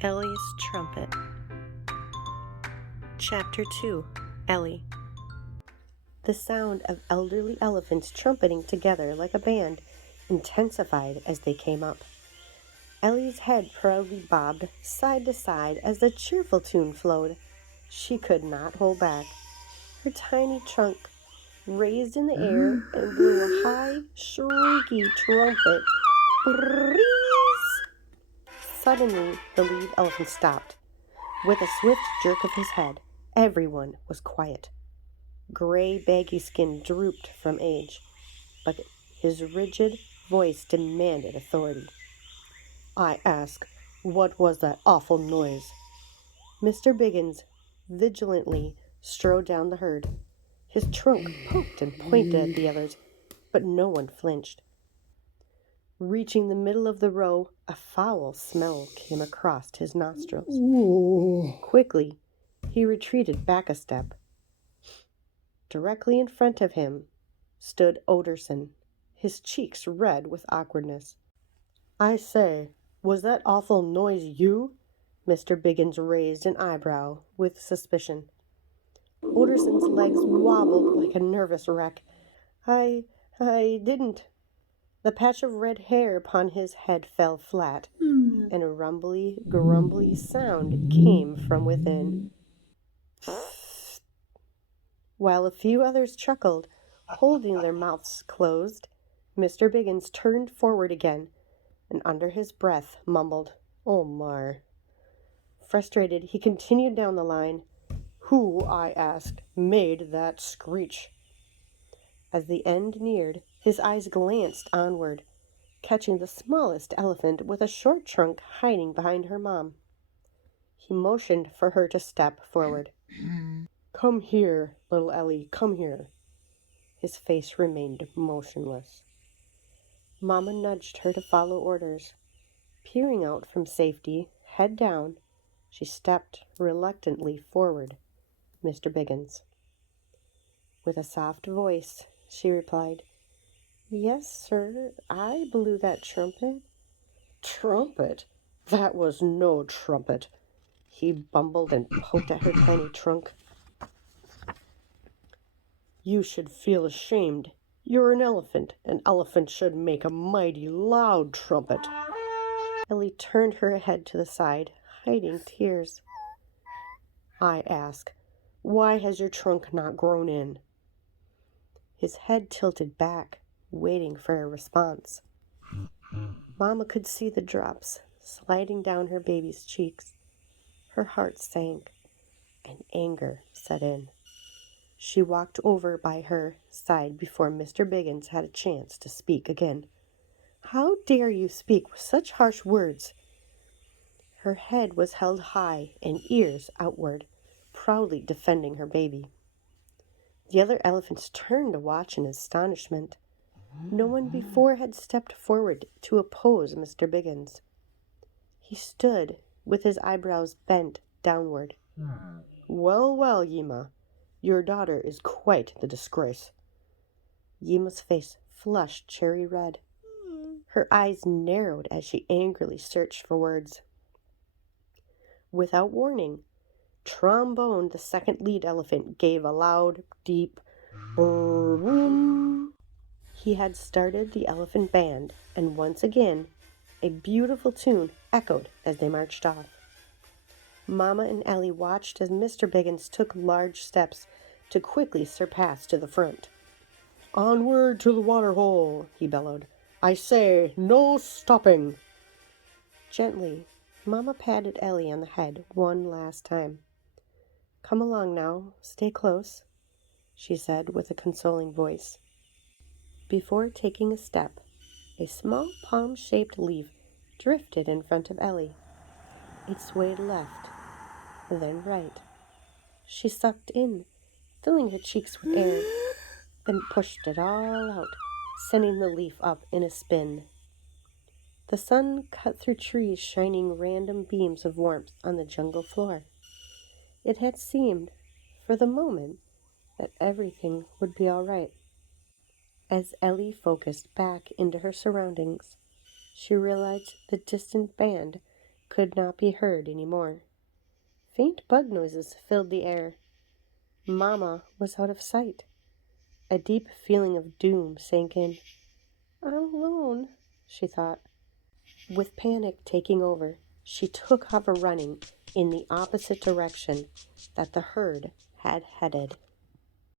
Ellies Trumpet. Chapter 2. Ellie. The sound of elderly elephants trumpeting together like a band intensified as they came up. Ellie's head proudly bobbed side to side as the cheerful tune flowed. She could not hold back. Her tiny trunk raised in the air and blew a high, shrieky trumpet. Breeze! Suddenly, the lead elephant stopped. With a swift jerk of his head, everyone was quiet. Gray, baggy skin drooped from age, but his rigid voice demanded authority. "I ask, what was that awful noise?" Mr. Biggins vigilantly strode down the herd. His trunk poked and pointed at the others, but no one flinched. Reaching the middle of the row, a foul smell came across his nostrils. Quickly, he retreated back a step. Directly in front of him stood Oderson, his cheeks red with awkwardness. "I say, was that awful noise you?" Mr. Biggins raised an eyebrow with suspicion. Oderson's legs wobbled like a nervous wreck. I didn't." The patch of red hair upon his head fell flat, and a rumbly, grumbly sound came from within. While a few others chuckled, holding their mouths closed, Mr. Biggins turned forward again, and under his breath mumbled, "Oh, my." Frustrated, he continued down the line. "Who, I asked, made that screech?" As the end neared, his eyes glanced onward, catching the smallest elephant with a short trunk hiding behind her mom. He motioned for her to step forward. "Come here, little Ellie, come here." His face remained motionless. Mama nudged her to follow orders. Peering out from safety, head down, she stepped reluctantly forward. Mr. Biggins. With a soft voice, she replied, "Yes, sir, I blew that trumpet." "Trumpet? That was no trumpet." He bumbled and poked at her tiny trunk. "You should feel ashamed. You're an elephant. An elephant should make a mighty loud trumpet." Ellie turned her head to the side, hiding tears. "I ask, why has your trunk not grown in?" His head tilted back, waiting for a response. Mama could see the drops sliding down her baby's cheeks. Her heart sank, and anger set in. She walked over by her side before Mr. Biggins had a chance to speak again. "How dare you speak with such harsh words?" Her head was held high and ears outward, proudly defending her baby. The other elephants turned to watch in astonishment. No one before had stepped forward to oppose Mr. Biggins. He stood with his eyebrows bent downward. Well, Yima, your daughter is quite the disgrace." Yima's face flushed cherry red. Her eyes narrowed as she angrily searched for words. Without warning, Trombone, the second lead elephant, gave a loud, deep boom. He had started the elephant band, and once again, a beautiful tune echoed as they marched off. Mama and Ellie watched as Mr. Biggins took large steps to quickly surpass to the front. "Onward to the water hole," he bellowed. "I say, no stopping." Gently, Mama patted Ellie on the head one last time. "Come along now, stay close," she said with a consoling voice. Before taking a step, a small palm-shaped leaf drifted in front of Ellie. It swayed left, then right. She sucked in, filling her cheeks with air, then pushed it all out, sending the leaf up in a spin. The sun cut through trees, shining random beams of warmth on the jungle floor. It had seemed, for the moment, that everything would be all right. As Ellie focused back into her surroundings, she realized the distant band could not be heard any more. Faint bug noises filled the air. Mama was out of sight. A deep feeling of doom sank in. I'm alone, she thought. With panic taking over, she took off running in the opposite direction that the herd had headed.